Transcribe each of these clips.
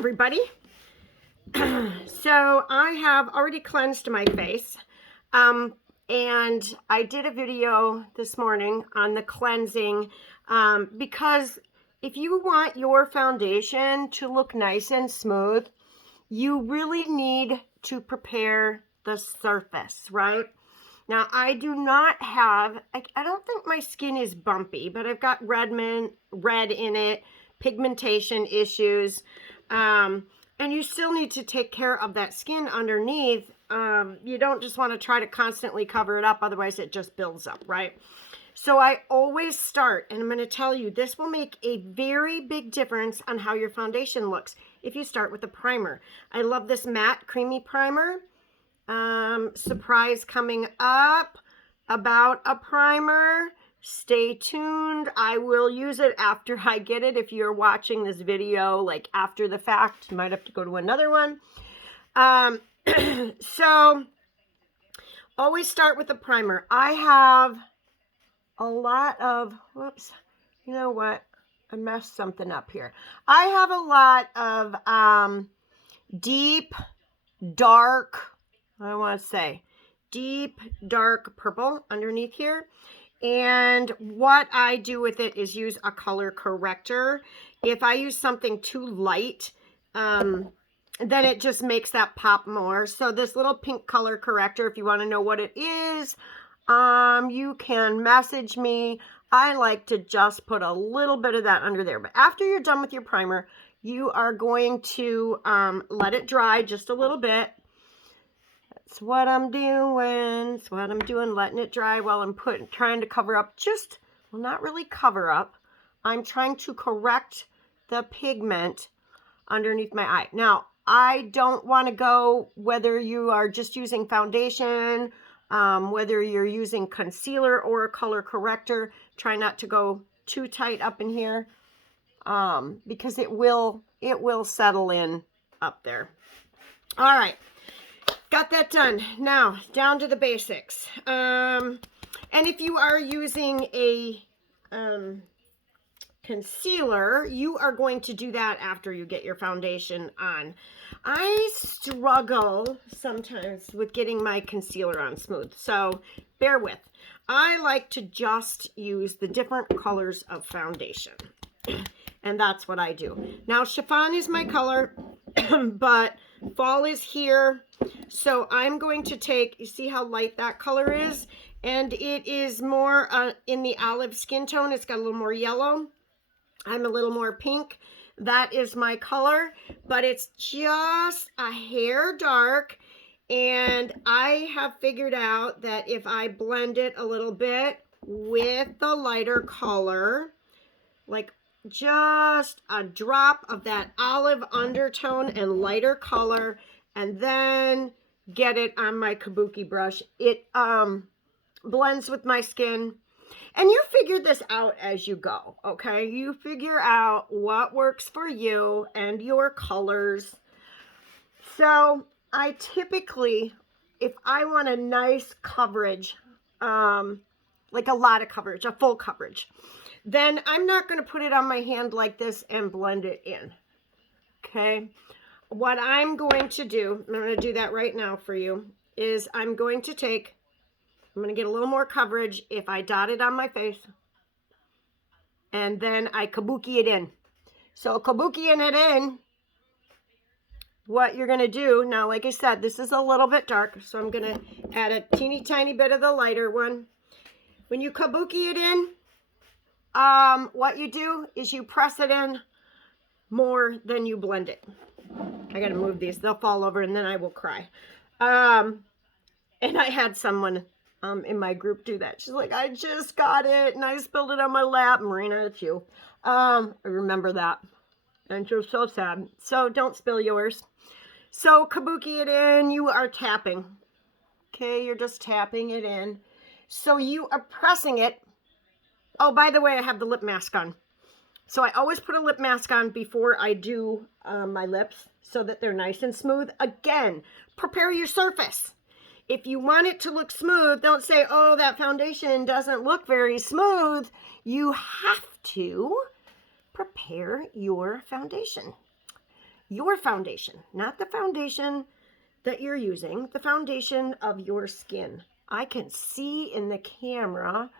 everybody. So I have already cleansed my face, and I did a video this morning on the cleansing, because if you want your foundation to look nice and smooth, you really need to prepare the surface, right? Now, I do not have, I don't think my skin is bumpy, but I've got red in it, pigmentation issues, and you still need to take care of that skin underneath. You don't just want to try to constantly cover it up, otherwise it just builds up, right? So I always start, and I'm going to tell you, this will make a very big difference on how your foundation looks if you start with a primer. I love this matte creamy primer. Surprise coming up about a primer. Stay tuned. I will use it after I get it. If you're watching this video like after the fact, you might have to go to another one. So always start with a primer. I have a lot of, whoops, you know what? I messed something up here. I have a lot of deep, dark, I want to say deep, dark purple underneath here. And what I do with it is use a color corrector. If I use something too light, then it just makes that pop more. So this little pink color corrector, if you want to know what it is, you can message me. I like to just put a little bit of that under there. But after you're done with your primer, you are going to let it dry just a little bit. That's what I'm doing. That's what I'm doing, letting it dry while I'm trying to cover up well, not really cover up. I'm trying to correct the pigment underneath my eye. Now, I don't want to go, whether you are just using foundation, whether you're using concealer or a color corrector, try not to go too tight up in here, because it will settle in up there. All right. Got that done. Now, down to the basics. And if you are using a concealer, you are going to do that after you get your foundation on. I struggle sometimes with getting my concealer on smooth, so bear with. I like to just use the different colors of foundation, and that's what I do. Now, chiffon is my color, but fall is here. So I'm going to take, you see how light that color is? And it is more in the olive skin tone. It's got a little more yellow. I'm a little more pink. That is my color, but it's just a hair dark. And I have figured out that if I blend it a little bit with the lighter color, like just a drop of that olive undertone and lighter color, and then get it on my kabuki brush, it blends with my skin. And you figure this out as you go, okay? You figure out what works for you and your colors. So I typically, if I want a nice coverage, like a lot of coverage, a full coverage, then I'm not going to put it on my hand like this and blend it in, okay? What I'm going to do, I'm going to do that right now for you, is I'm going to get a little more coverage if I dot it on my face, and then I kabuki it in. So kabukiing it in, what you're going to do, now like I said, this is a little bit dark, so I'm going to add a teeny tiny bit of the lighter one. When you kabuki it in, what you do is you press it in more than you blend it. I gotta move these, they'll fall over and then I will cry. And I had someone in my group do that. She's like, I just got it and I spilled it on my lap. Marina, it's you. I remember that. And she was so sad. So don't spill yours. So kabuki it in, you are tapping. Okay, you're just tapping it in. So you are pressing it. Oh, by the way, I have the lip mask on. So I always put a lip mask on before I do my lips so that they're nice and smooth. Again, prepare your surface. If you want it to look smooth, don't say, oh, that foundation doesn't look very smooth. You have to prepare your foundation. your foundation, not the foundation that you're using, the foundation of your skin. I can see in the camera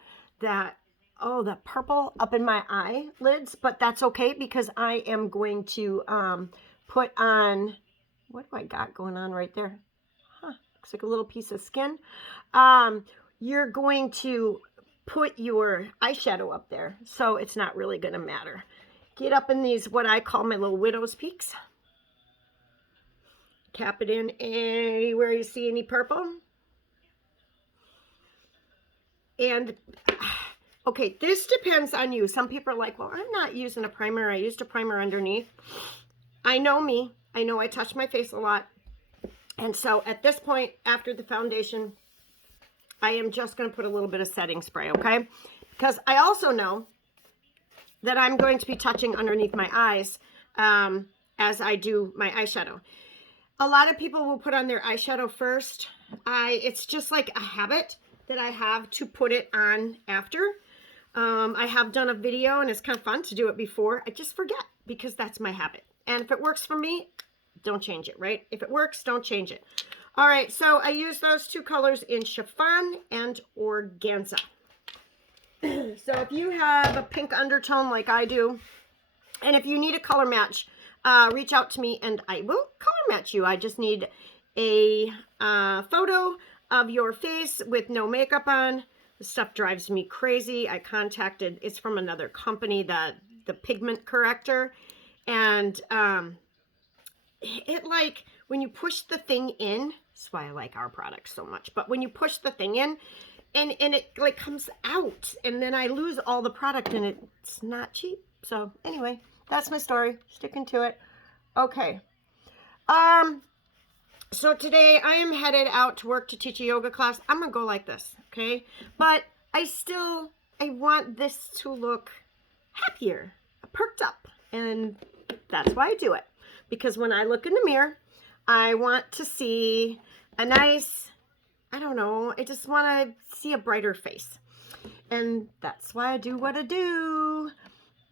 that, oh, the purple up in my eyelids, but that's okay because I am going to put on, what do I got going on right there? Huh, looks like a little piece of skin. You're going to put your eyeshadow up there, so it's not really going to matter. Get up in these, what I call my little widow's peaks. Tap it in anywhere you see any purple. And, okay, this depends on you. Some people are like, well, I'm not using a primer. I used a primer underneath. I know me. I know I touch my face a lot. And so at this point, after the foundation, I am just going to put a little bit of setting spray, okay? Because I also know that I'm going to be touching underneath my eyes as I do my eyeshadow. A lot of people will put on their eyeshadow first. It's just like a habit that I have to put it on after. I have done a video and it's kind of fun to do it before. I just forget because that's my habit. And if it works for me, don't change it, right? If it works, don't change it. All right, so I use those two colors in chiffon and organza. So if you have a pink undertone like I do, and if you need a color match, reach out to me and I will color match you. I just need a photo of your face with no makeup on. This stuff drives me crazy. I contacted, it's from another company, the pigment corrector, and it like, when you push the thing in, that's why I like our products so much, but when you push the thing in, and it like comes out, and then I lose all the product, and it's not cheap. So anyway, that's my story, sticking to it. Okay. So today I am headed out to work to teach a yoga class. I'm gonna go like this, okay? But I want this to look happier, perked up, and that's why I do it. Because when I look in the mirror, I want to see a nice, I don't know, I just want to see a brighter face. And that's why I do what I do.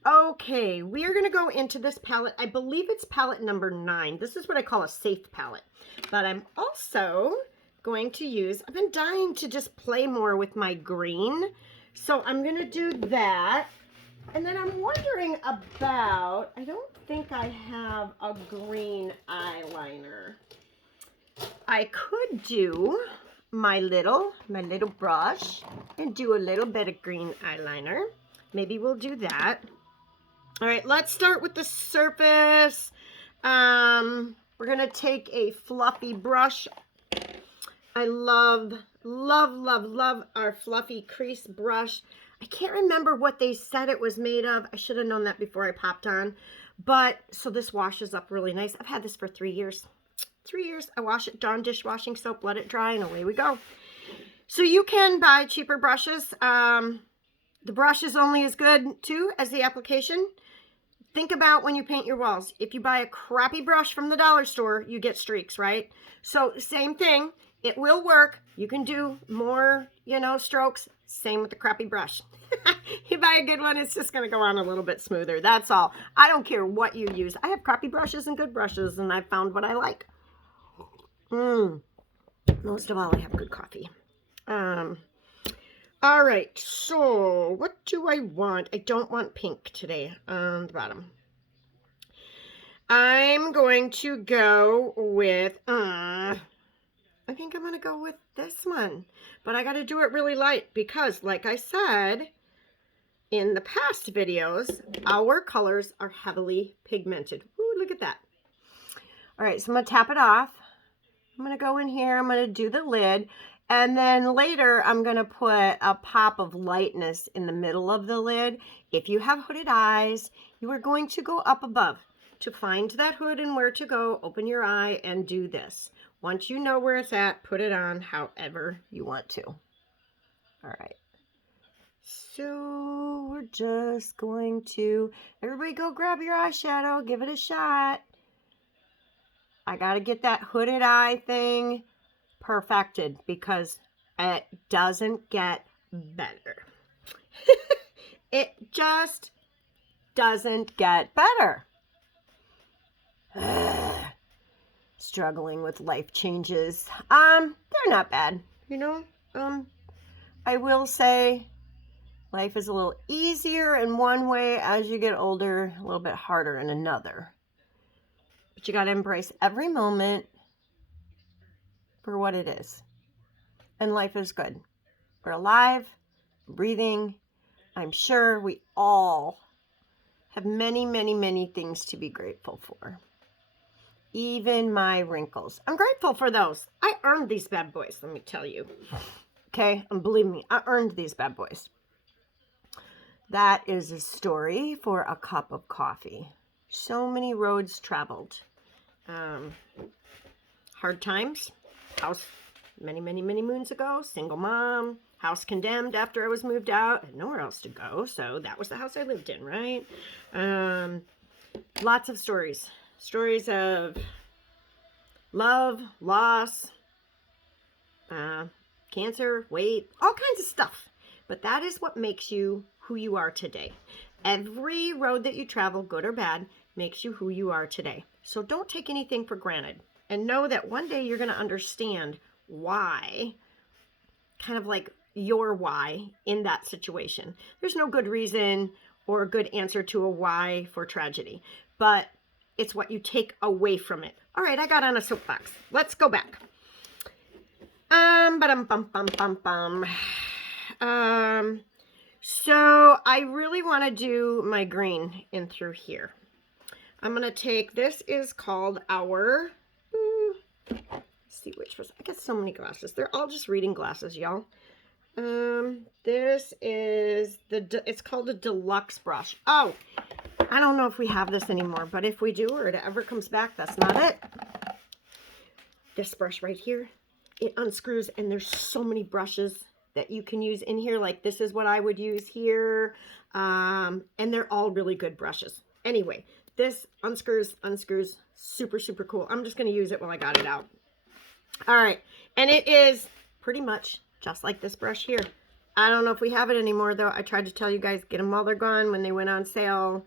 Okay, we are going to go into this palette. I believe it's palette number 9. This is what I call a safe palette. But I'm also going to use, I've been dying to just play more with my green. So I'm going to do that. And then I'm wondering about, I don't think I have a green eyeliner. I could do my little brush and do a little bit of green eyeliner. Maybe we'll do that. All right, let's start with the surface. We're gonna take a fluffy brush. I love, love, love, love our fluffy crease brush. I can't remember what they said it was made of. I should have known that before I popped on. But, so this washes up really nice. I've had this for 3 years. 3 years. I wash it, Dawn dishwashing soap, let it dry, and away we go. So you can buy cheaper brushes. The brush is only as good, too, as the application. Think about when you paint your walls. If you buy a crappy brush from the dollar store, you get streaks, right? So same thing. It will work. You can do more, you know, strokes. Same with the crappy brush. You buy a good one, it's just going to go on a little bit smoother. That's all. I don't care what you use. I have crappy brushes and good brushes, and I've found what I like. Most of all, I have good coffee. All right, so what do I want? I don't want pink today on the bottom. I'm going to go with, I think I'm going to go with this one. But I got to do it really light because, like I said in the past videos, our colors are heavily pigmented. Ooh, look at that. All right, so I'm going to tap it off. I'm going to go in here. I'm going to do the lid. And then later, I'm going to put a pop of lightness in the middle of the lid. If you have hooded eyes, you are going to go up above to find that hood and where to go. Open your eye and do this. Once you know where it's at, put it on however you want to. All right. So we're just going to, everybody go grab your eyeshadow, give it a shot. I got to get that hooded eye thing perfected because it doesn't get better. It just doesn't get better. struggling with life changes. They're not bad, you know. I will say life is a little easier in one way as you get older, a little bit harder in another. But you got to embrace every moment for what it is. And life is good. We're alive, breathing. I'm sure we all have many, many, many things to be grateful for. Even my wrinkles. I'm grateful for those. I earned these bad boys, let me tell you. Okay? And believe me, I earned these bad boys. That is a story for a cup of coffee. So many roads traveled. Hard times. House many, many, many moons ago. Single mom. House condemned after I was moved out. I had nowhere else to go, so that was the house I lived in, right? Lots of stories. Stories of love, loss, cancer, weight, all kinds of stuff. But that is what makes you who you are today. Every road that you travel, good or bad, makes you who you are today. So don't take anything for granted. And know that one day you're going to understand why, kind of like your why in that situation. There's no good reason or a good answer to a why for tragedy, but it's what you take away from it. All right, I got on a soapbox. Let's go back. So I really want to do my green in through here. I'm going to take, this is called our, let's see which was, I got so many glasses. They're all just reading glasses, y'all. This is it's called a deluxe brush. Oh, I don't know if we have this anymore, but if we do, or it ever comes back, that's not it. This brush right here, it unscrews, and there's so many brushes that you can use in here. Like this is what I would use here. And they're all really good brushes. Anyway, this unscrews, super, super cool. I'm just going to use it while I got it out. All right. And it is pretty much just like this brush here. I don't know if we have it anymore, though. I tried to tell you guys, get them while they're gone when they went on sale.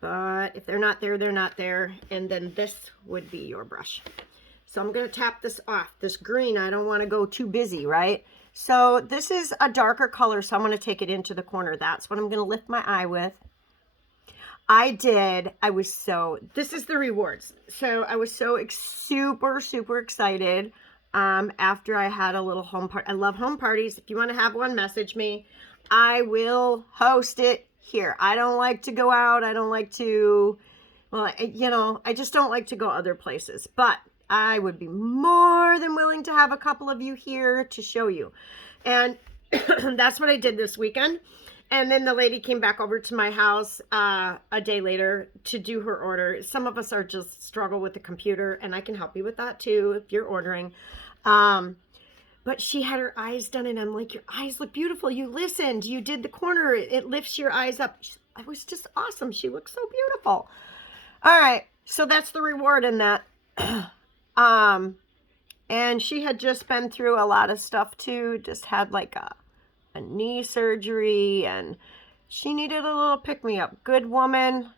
But if they're not there, they're not there. And then this would be your brush. So I'm going to tap this off. This green, I don't want to go too busy, right? So this is a darker color, so I'm going to take it into the corner. That's what I'm going to lift my eye with. This is the rewards. So I was so super, super excited after I had a little home party. I love home parties. If you want to have one, message me. I will host it here. I don't like to go out. I don't like to, well, you know, I just don't like to go other places. But I would be more than willing to have a couple of you here to show you. And that's what I did this weekend. And then the lady came back over to my house a day later to do her order. Some of us are just struggle with the computer, and I can help you with that too if you're ordering. But she had her eyes done, and I'm like, your eyes look beautiful. You listened. You did the corner. It lifts your eyes up. It was just awesome. She looks so beautiful. All right. So that's the reward in that. And she had just been through a lot of stuff too. Just had like a knee surgery, and she needed a little pick-me-up. Good woman.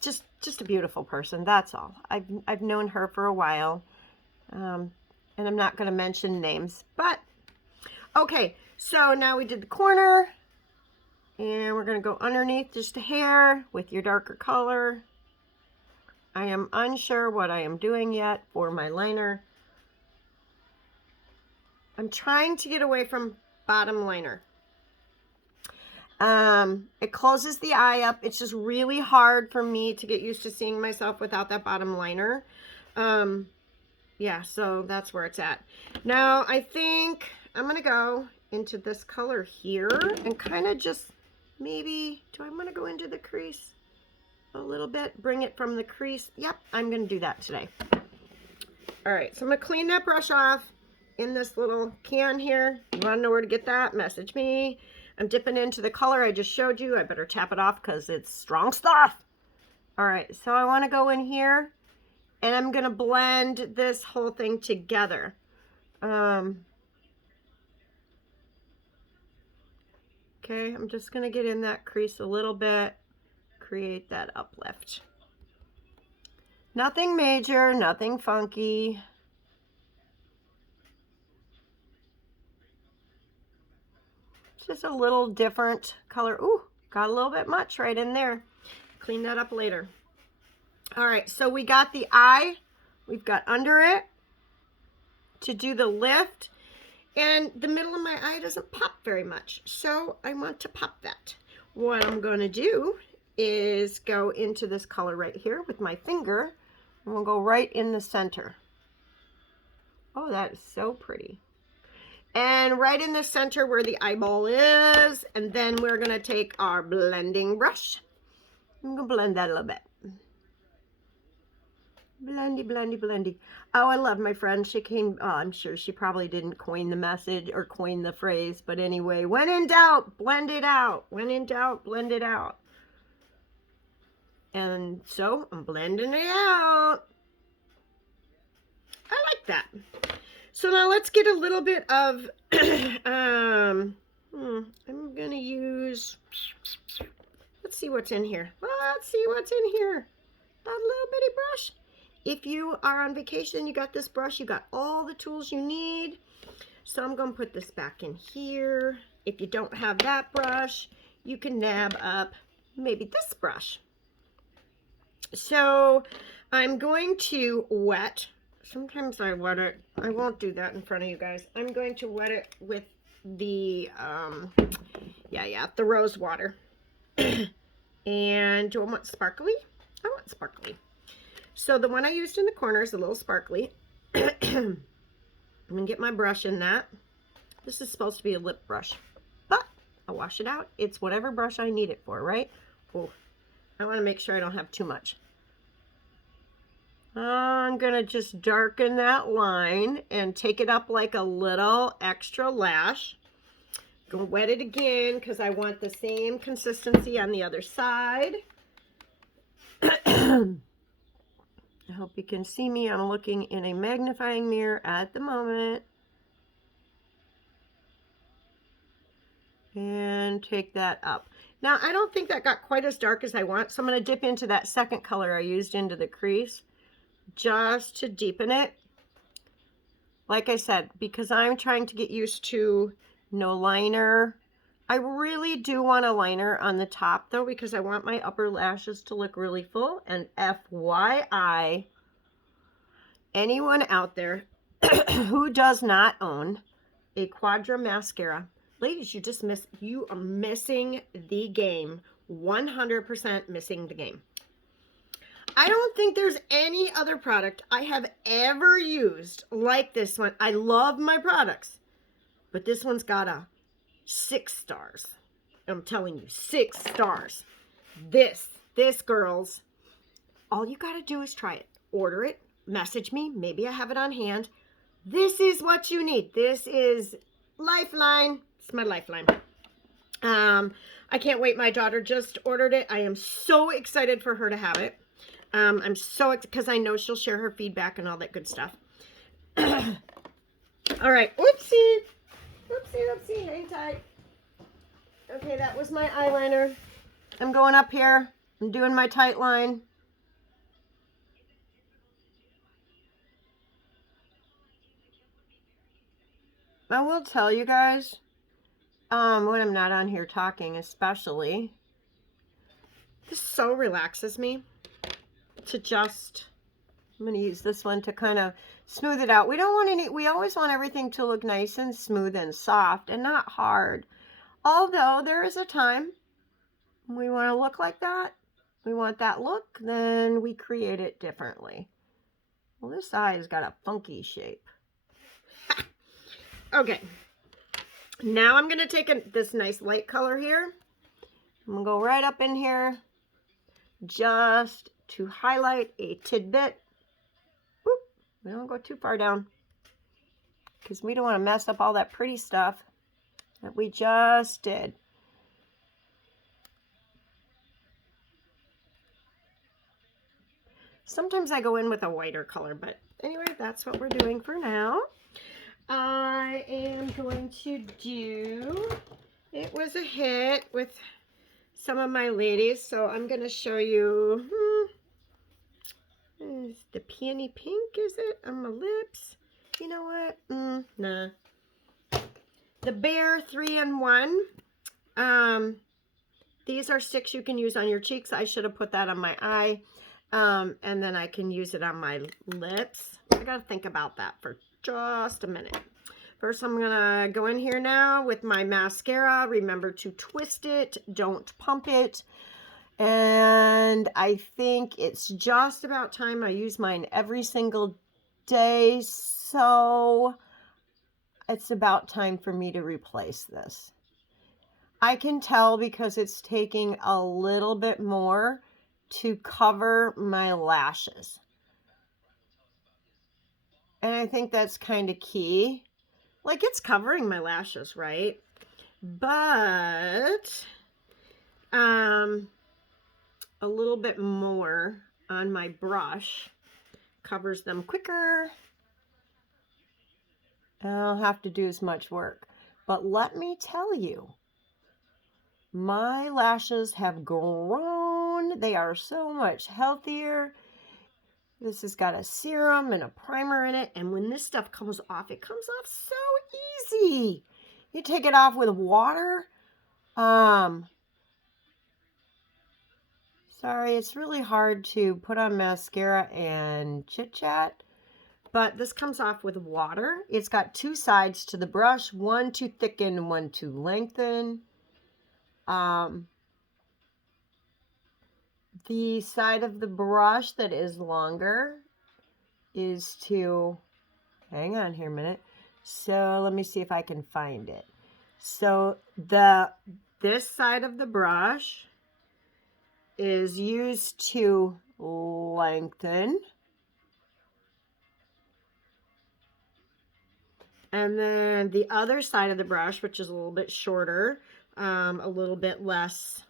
Just a beautiful person. That's all. I've known her for a while. And I'm not going to mention names, but okay. So now we did the corner, and we're going to go underneath just a hair with your darker color. I am unsure what I am doing yet for my liner. I'm trying to get away from bottom liner. It closes the eye up. It's just really hard for me to get used to seeing myself without that bottom liner. Yeah, so that's where it's at. Now, I think I'm going to go into this color here and kind of just maybe, do I want to go into the crease a little bit? Bring it from the crease. Yep, I'm going to do that today. All right, so I'm going to clean that brush off in this little can here. You want to know where to get that? Message me. I'm dipping into the color I just showed you. I better tap it off because it's strong stuff. All right, so I want to go in here, and I'm going to blend this whole thing together. Okay, I'm just going to get in that crease a little bit, create that uplift. Nothing major, nothing funky. Just a little different color. Ooh, got a little bit much right in there. Clean that up later. All right, so we got the eye. We've got under it to do the lift. And the middle of my eye doesn't pop very much. So I want to pop that. What I'm going to do is go into this color right here with my finger. And we'll go right in the center. Oh, that is so pretty. And right in the center where the eyeball is. And then we're going to take our blending brush. I'm going to blend that a little bit. Blendy, blendy, blendy. Oh, I love my friend. She came, oh, I'm sure she probably didn't coin the message or coin the phrase. But anyway, when in doubt, blend it out. When in doubt, blend it out. And so I'm blending it out. I like that. So now let's get a little bit of, I'm going to use, let's see what's in here. Let's see what's in here. That little bitty brush. If you are on vacation, you got this brush, you got all the tools you need. So I'm going to put this back in here. If you don't have that brush, you can nab up maybe this brush. So I'm going to wet, sometimes I wet it, I won't do that in front of you guys. I'm going to wet it with the, the rose water. And do I want sparkly? I want sparkly. So the one I used in the corner is a little sparkly. I'm going to get my brush in that. This is supposed to be a lip brush, but I'll wash it out. It's whatever brush I need it for, right? Oh, I want to make sure I don't have too much. I'm going to just darken that line and take it up like a little extra lash. Going to wet it again because I want the same consistency on the other side. I hope you can see me. I'm looking in a magnifying mirror at the moment. And take that up. Now, I don't think that got quite as dark as I want, so I'm going to dip into that second color I used into the crease just to deepen it. Like I said, because I'm trying to get used to no liner. I really do want a liner on the top, though, because I want my upper lashes to look really full. And FYI, anyone out there who does not own a Quadra mascara, ladies, you are missing the game. 100% missing the game. I don't think there's any other product I have ever used like this one. I love my products, but this one's got a 6 stars. I'm telling you, 6 stars. This, girls, all you got to do is try it. Order it, message me. Maybe I have it on hand. This is what you need. This is Lifeline. It's my Lifeline. I can't wait. My daughter just ordered it. I am so excited for her to have it. I'm so excited because I know she'll share her feedback and all that good stuff. All right. Whoopsie. Whoopsie, whoopsie. Hang tight. Okay, that was my eyeliner. I'm going up here. I'm doing my tight line. I will tell you guys, when I'm not on here talking especially, this so relaxes me to just, I'm going to use this one to kind of smooth it out. We don't want we always want everything to look nice and smooth and soft and not hard. Although there is a time we want to look like that, we want that look, then we create it differently. Well, this eye has got a funky shape. Okay, now I'm going to take this nice light color here. I'm going to go right up in here just to highlight a tidbit. Boop. We don't go too far down because we don't want to mess up all that pretty stuff that we just did. Sometimes I go in with a whiter color, but anyway, that's what we're doing for now. I am going to do, it was a hit with some of my ladies, so I'm going to show you, Is the peony pink, is it, on my lips? You know what? Nah. The Bear 3-in-1. These are sticks you can use on your cheeks. I should have put that on my eye. And then I can use it on my lips. I gotta think about that for just a minute. First, I'm gonna go in here now with my mascara. Remember to twist it, don't pump it. And I think it's just about time. I use mine every single day, so it's about time for me to replace this. I can tell because it's taking a little bit more to cover my lashes. And I think that's kind of key. Like, it's covering my lashes, right? But a little bit more on my brush covers them quicker. I don't have to do as much work. But let me tell you, my lashes have grown. They are so much healthier. This has got a serum and a primer in it. And when this stuff comes off, it comes off so easy. You take it off with water. Sorry, it's really hard to put on mascara and chit-chat. But this comes off with water. It's got two sides to the brush. One to thicken and one to lengthen. The side of the brush that is longer is to, hang on here a minute. So let me see if I can find it. So this side of the brush is used to lengthen. And then the other side of the brush, which is a little bit shorter, a little bit less,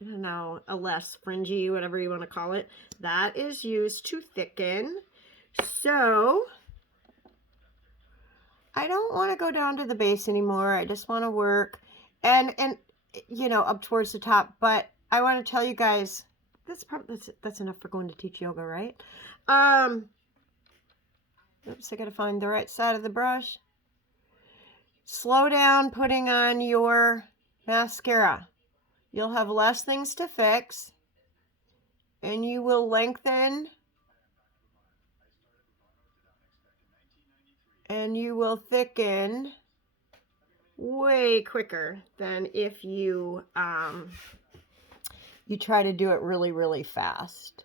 I don't know, a less fringy, whatever you want to call it, that is used to thicken. So I don't want to go down to the base anymore. I just want to work and you know, up towards the top. But I want to tell you guys, that's enough for going to teach yoga, right? Oops, I got to find the right side of the brush. Slow down putting on your mascara. You'll have less things to fix, and you will lengthen, and you will thicken way quicker than if you you try to do it really, really fast.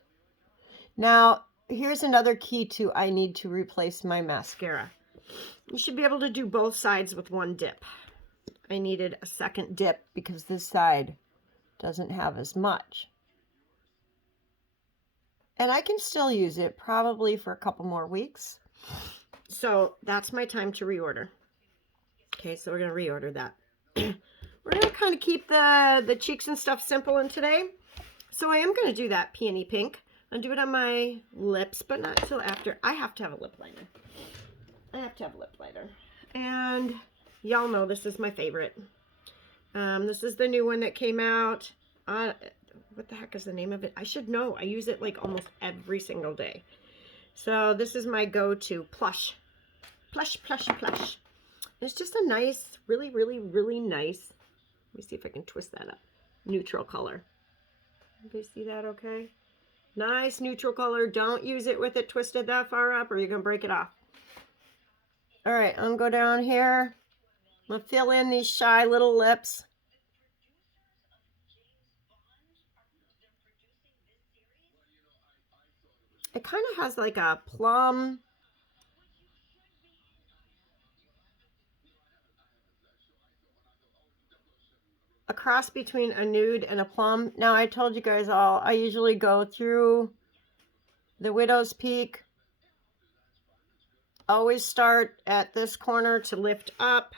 Now, here's another key to I need to replace my mascara. You should be able to do both sides with one dip. I needed a second dip because this side doesn't have as much. And I can still use it probably for a couple more weeks. So that's my time to reorder. Okay, so we're going to reorder that. We're going to kind of keep the cheeks and stuff simple in today. So I am going to do that peony pink. I'll do it on my lips, but not until after. I have to have a lip liner. I have to have a lip liner. And y'all know this is my favorite. This is the new one that came out. What the heck is the name of it? I should know. I use it like almost every single day. So this is my go-to. Plush. Plush, plush, plush. It's just a nice, really, really, really nice. Let me see if I can twist that up. Neutral color. You guys see that okay? Nice neutral color. Don't use it with it twisted that far up or you're going to break it off. All right, I'm going to go down here. I'm going to fill in these shy little lips. It kind of has like a plum. A cross between a nude and a plum. Now, I told you guys all, I usually go through the Widow's Peak. Always start at this corner to lift up.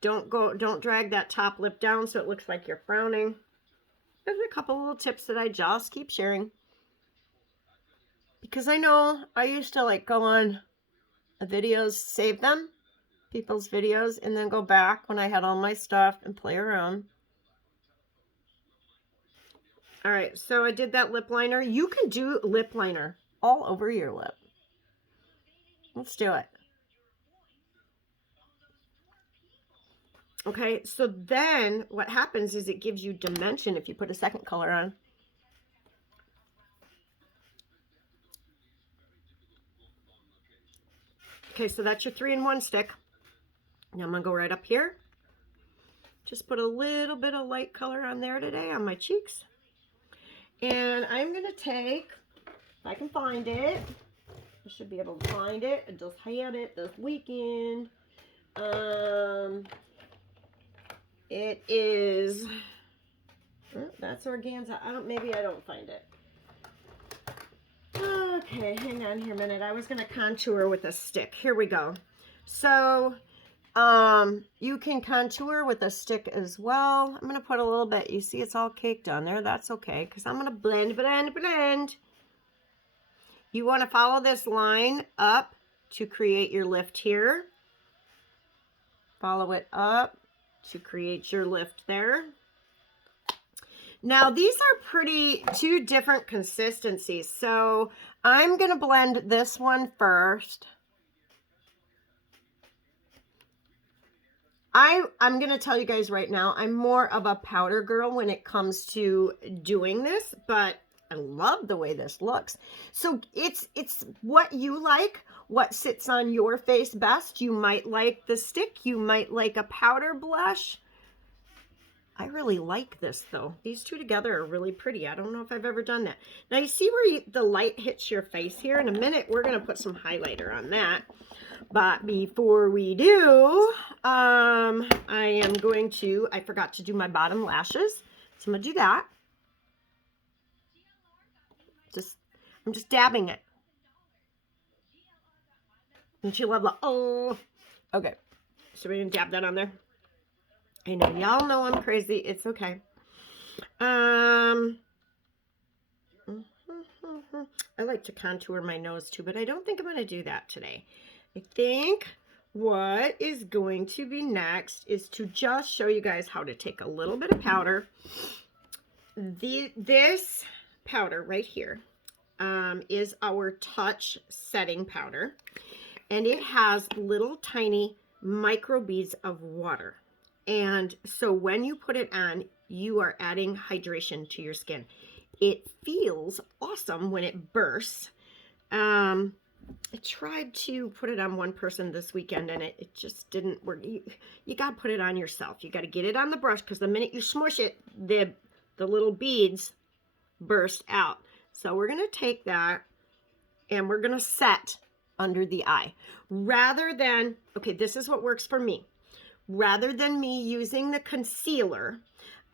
Don't drag that top lip down so it looks like you're frowning. There's a couple little tips that I just keep sharing. Because I know I used to like go on videos, save them, people's videos, and then go back when I had all my stuff and play around. All right, so I did that lip liner. You can do lip liner all over your lip. Let's do it. Okay, so then what happens is it gives you dimension if you put a second color on. Okay, so that's your 3-in-1 stick. Now I'm gonna go right up here. Just put a little bit of light color on there today on my cheeks. And I'm gonna take, if I can find it, I should be able to find it. I just had it this weekend. It is, that's organza. Maybe I don't find it. Okay, hang on here a minute. I was gonna contour with a stick. Here we go. So, you can contour with a stick as well. I'm gonna put a little bit. You see, it's all caked on there. That's okay, because I'm gonna blend, blend, blend. You want to follow this line up to create your lift here. Follow it up to create your lift there. Now these are two different consistencies. So I'm going to blend this one first. I'm going to tell you guys right now, I'm more of a powder girl when it comes to doing this, but I love the way this looks. So it's what you like, what sits on your face best. You might like the stick. You might like a powder blush. I really like this though. These two together are really pretty. I don't know if I've ever done that. Now you see where the light hits your face here? In a minute, we're going to put some highlighter on that. But before we do, I forgot to do my bottom lashes. So I'm going to do that. I'm just dabbing it. And she love the, oh. Okay. So we're going to dab that on there. I know, y'all know I'm crazy. It's okay. I like to contour my nose too, but I don't think I'm going to do that today. I think what is going to be next is to just show you guys how to take a little bit of powder. This powder right here is our Touch Setting Powder. And it has little tiny micro beads of water. And so when you put it on, you are adding hydration to your skin. It feels awesome when it bursts. I tried to put it on one person this weekend and it just didn't work. You got to put it on yourself. You got to get it on the brush because the minute you smush it, the little beads burst out. So we're going to take that and we're going to set under the eye. Rather than, okay, this is what works for me. Rather than me using the concealer,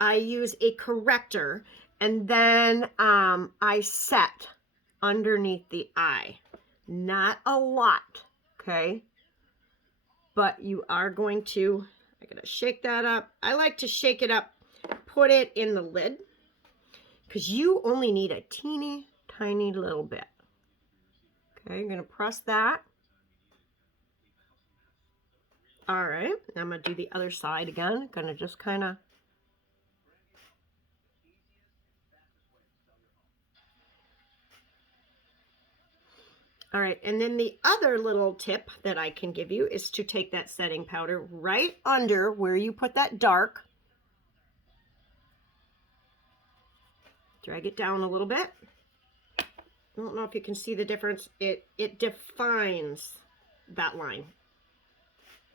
I use a corrector and then I set underneath the eye. Not a lot, okay? But you are going to, I'm going to shake that up. I like to shake it up, put it in the lid, because you only need a teeny tiny little bit. Okay, I'm going to press that. All right, I'm going to do the other side again. Going to just kind of. All right, and then the other little tip that I can give you is to take that setting powder right under where you put that dark. Drag it down a little bit. I don't know if you can see the difference. It defines that line.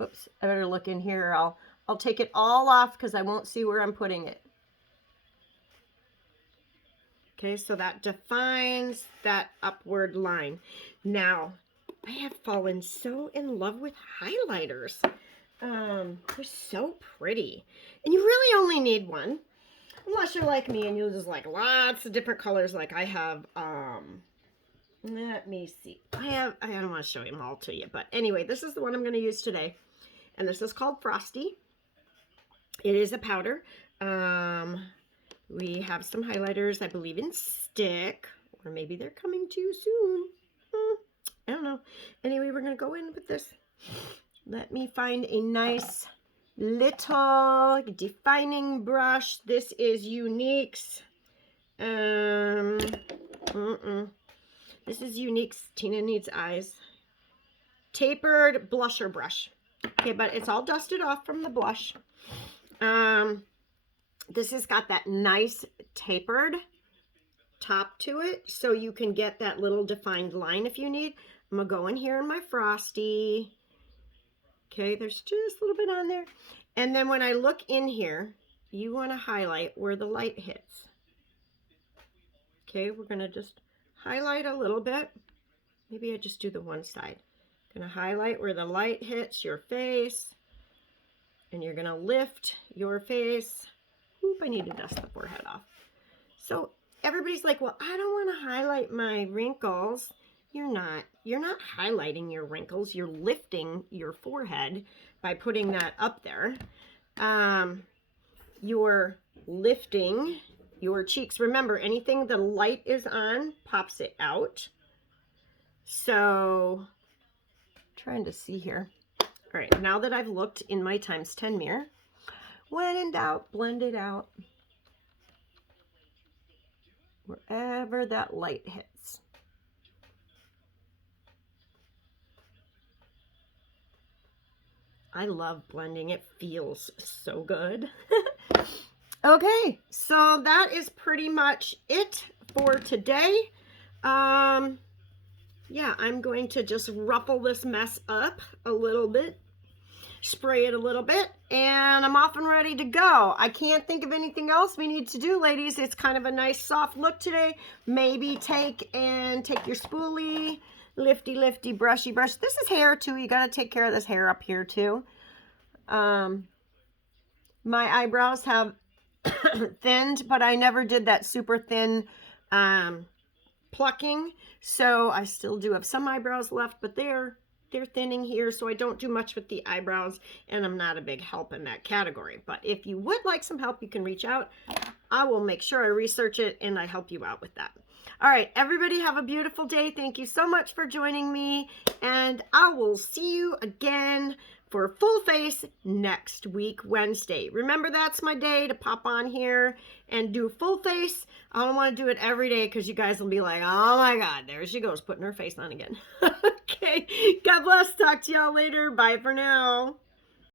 Oops, I better look in here. I'll take it all off because I won't see where I'm putting it. Okay, so that defines that upward line. Now, I have fallen so in love with highlighters. They're so pretty. And you really only need one. Unless you're like me and you just like lots of different colors like I have. Let me see. I don't want to show them all to you. But anyway, this is the one I'm going to use today. And this is called Frosty. It is a powder. We have some highlighters, I believe, in stick. Or maybe they're coming too soon. I don't know. Anyway, we're going to go in with this. Let me find a nice little defining brush. This is Unique's This is Unique. Tina Needs Eyes. Tapered blusher brush. Okay, but it's all dusted off from the blush. This has got that nice tapered top to it, so you can get that little defined line if you need. I'm gonna go in here in my Frosty. Okay, there's just a little bit on there. And then when I look in here, you want to highlight where the light hits. Okay, we're gonna just highlight a little bit. Maybe I just do the one side. Gonna highlight where the light hits your face, and you're gonna lift your face. Oop, I need to dust the forehead off. So everybody's like, well, I don't want to highlight my wrinkles. You're not highlighting your wrinkles. You're lifting your forehead by putting that up there. You're lifting your cheeks. Remember, anything the light is on pops it out. So, trying to see here. All right, now that I've looked in my ×10 mirror, when in doubt, blend it out wherever that light hits. I love blending. It feels so good. Okay, so that is pretty much it for today. Yeah, I'm going to just ruffle this mess up a little bit, spray it a little bit, and I'm off and ready to go. I can't think of anything else we need to do, ladies. It's kind of a nice soft look today. Maybe take your spoolie, lifty, brushy brush. This is hair too. You got to take care of this hair up here too. My eyebrows have thinned, but I never did that super thin plucking, so I still do have some eyebrows left, but they're thinning here, so I don't do much with the eyebrows, and I'm not a big help in that category. But if you would like some help, you can reach out. I will make sure I research it and I help you out with that. All right, everybody have a beautiful day. Thank you so much for joining me, and I will see you again for full face next week, Wednesday. Remember, that's my day to pop on here and do full face. I don't want to do it every day because you guys will be like, oh my God, there she goes, putting her face on again. Okay, God bless. Talk to y'all later. Bye for now.